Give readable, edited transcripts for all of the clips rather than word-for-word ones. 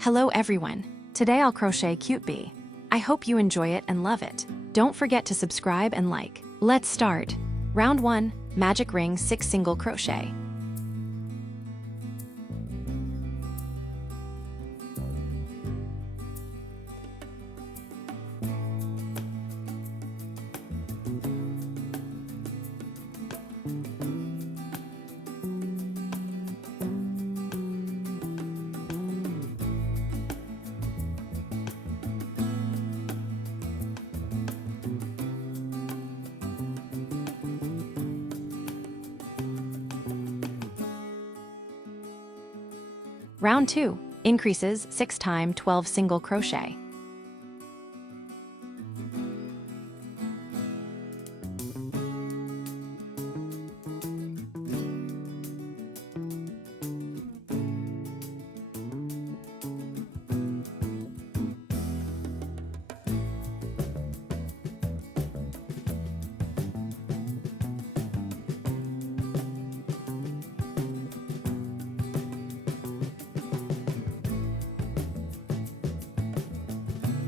Hello everyone. Today I'll crochet cute bee. I hope you enjoy it and love it. Don't forget to subscribe and like. Let's start. Round 1, magic ring 6 single crochet. Round 2, increases 6 times 12 single crochet.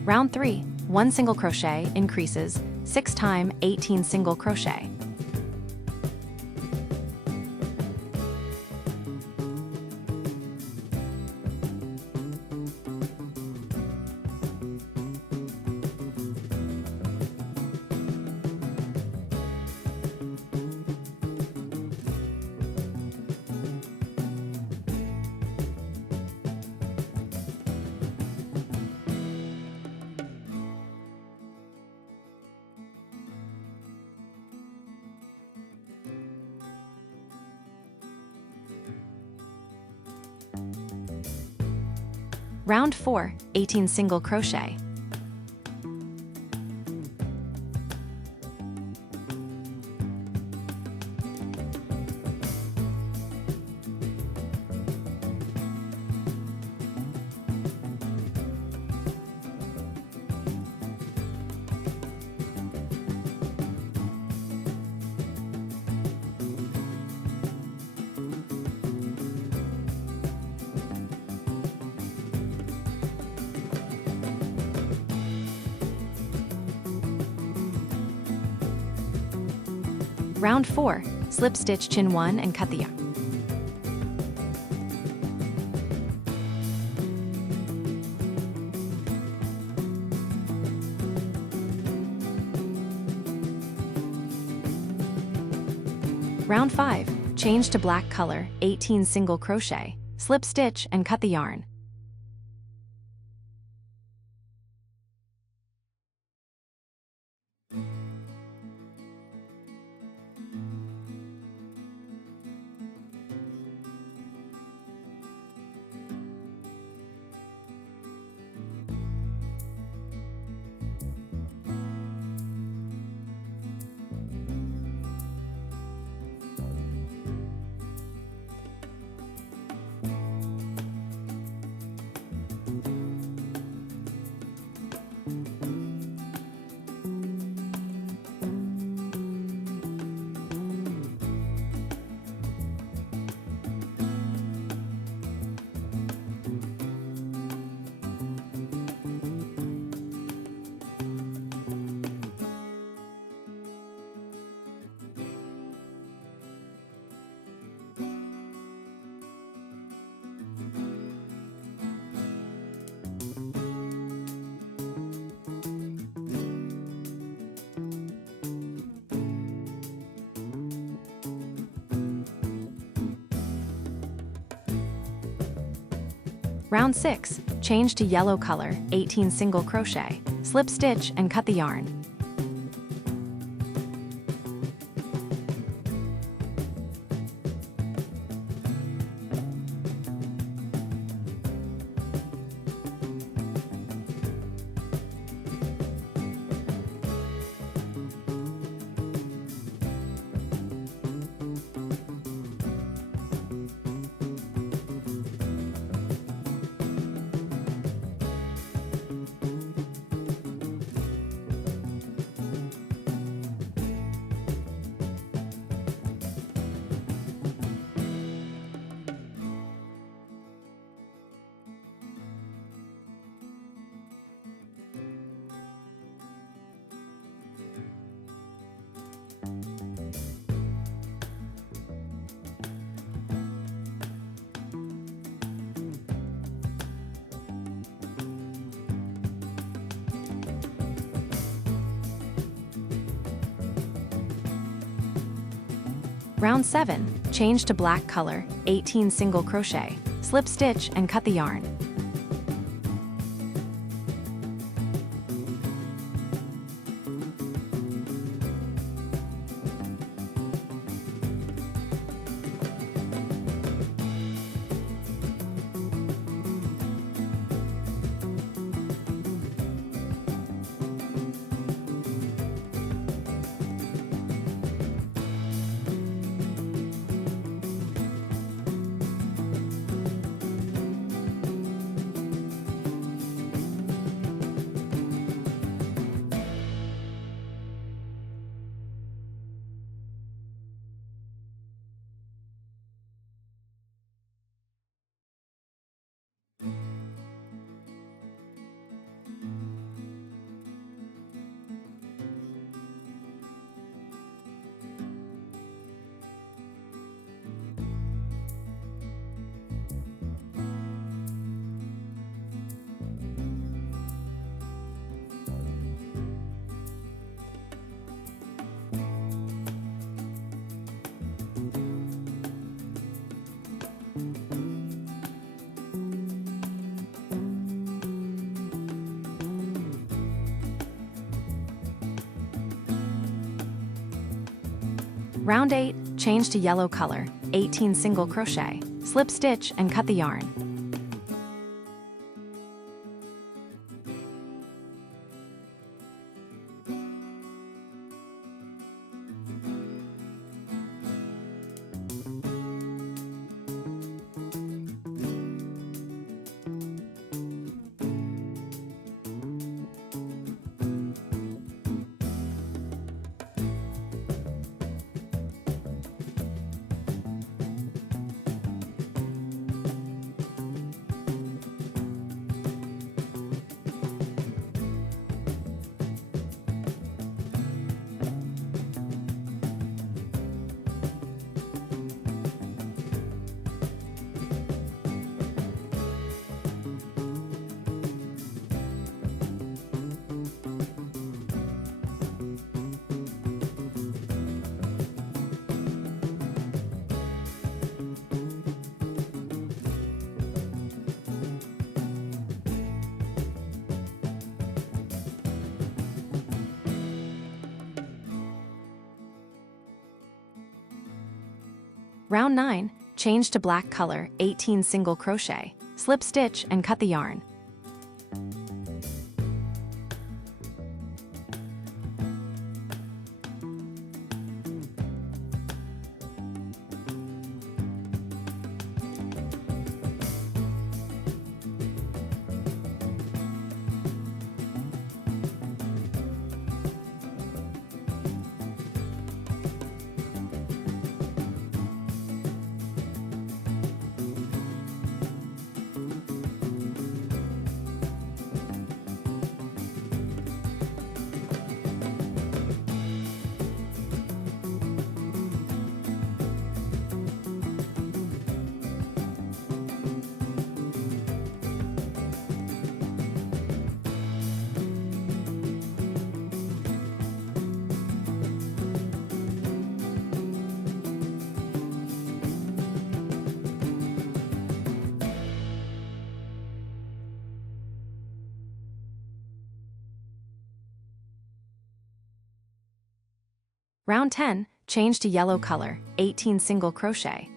Round 3, 1 single crochet increases 6 times 18 single crochet. Round 4, 18 single crochet. Round 4, slip stitch chain 1 and cut the yarn. Round 5, change to black color, 18 single crochet, slip stitch and cut the yarn. Round 6, change to yellow color, 18 single crochet, slip stitch and cut the yarn. Round 7, change to black color, 18 single crochet, slip stitch and cut the yarn. Round 8, change to yellow color, 18 single crochet, slip stitch and cut the yarn. Round 9, change to black color, 18 single crochet, slip stitch and cut the yarn. Round 10, change to yellow color, 18 single crochet.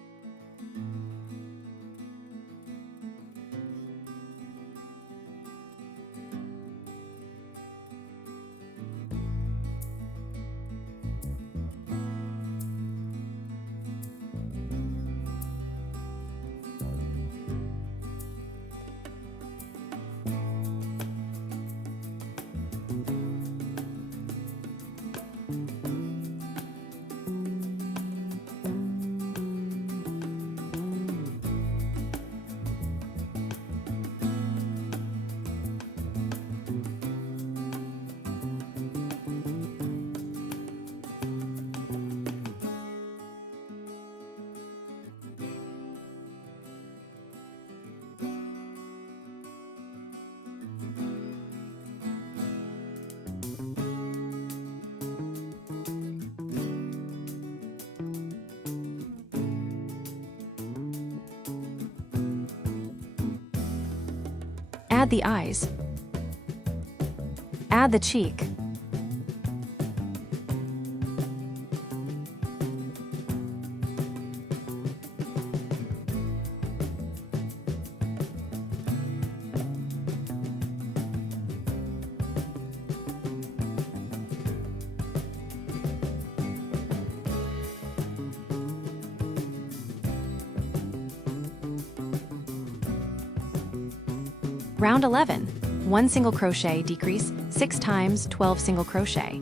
Add the eyes. Add the cheek. Round 11. 1 single crochet decrease, 6 times 12 single crochet.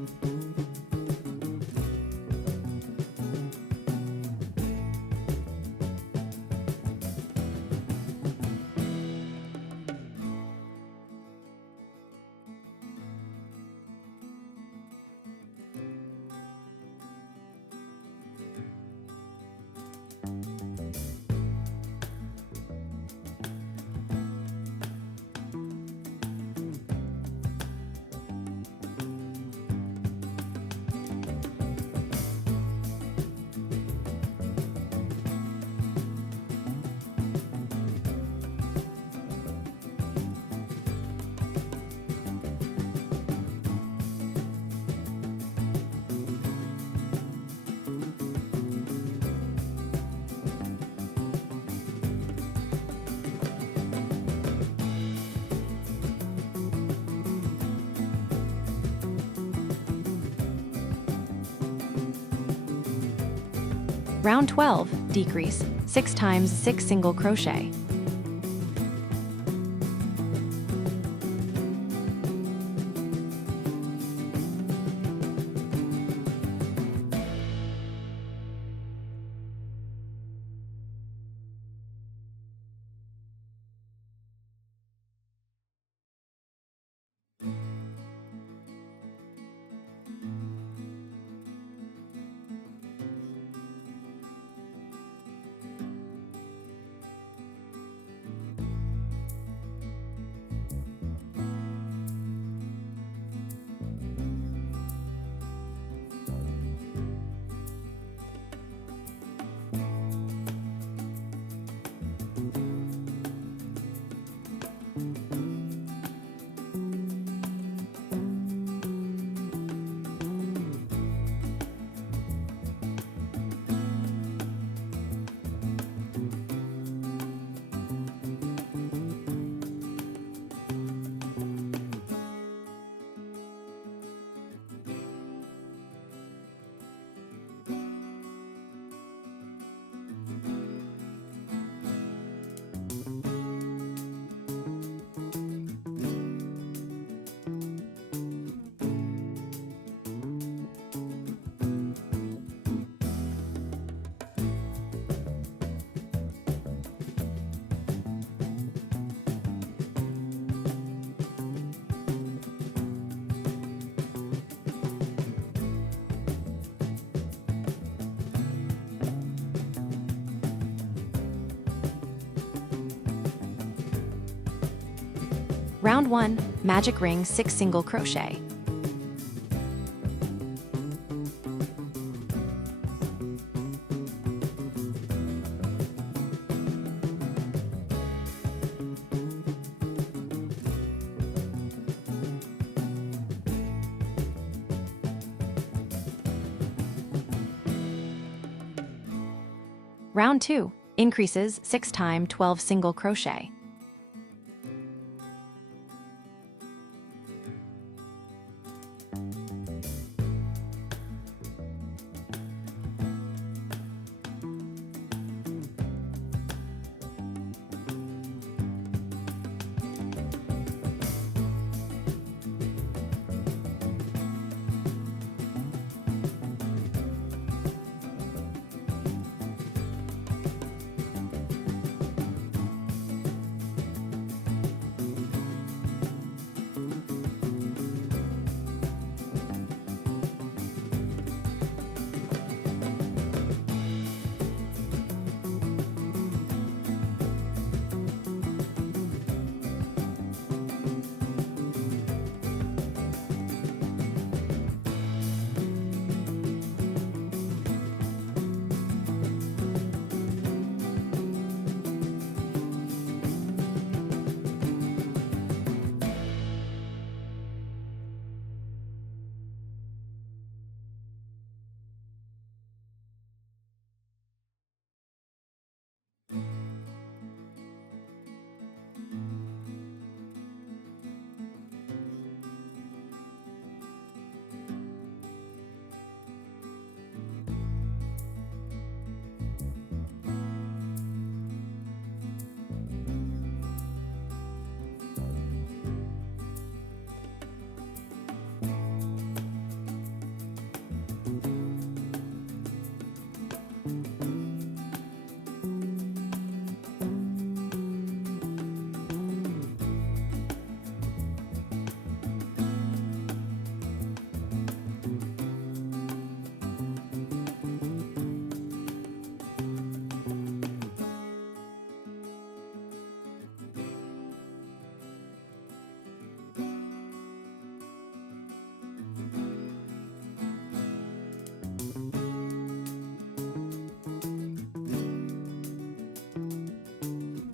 Round 12. Decrease, 6 times 6 single crochet. Round 1. Magic ring 6 single crochet. Round 2. Increases 6 times 12 single crochet.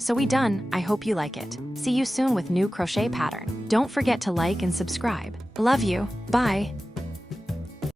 So we done. I hope you like it. See you soon with new crochet pattern. Don't forget to like and subscribe. Love you. Bye.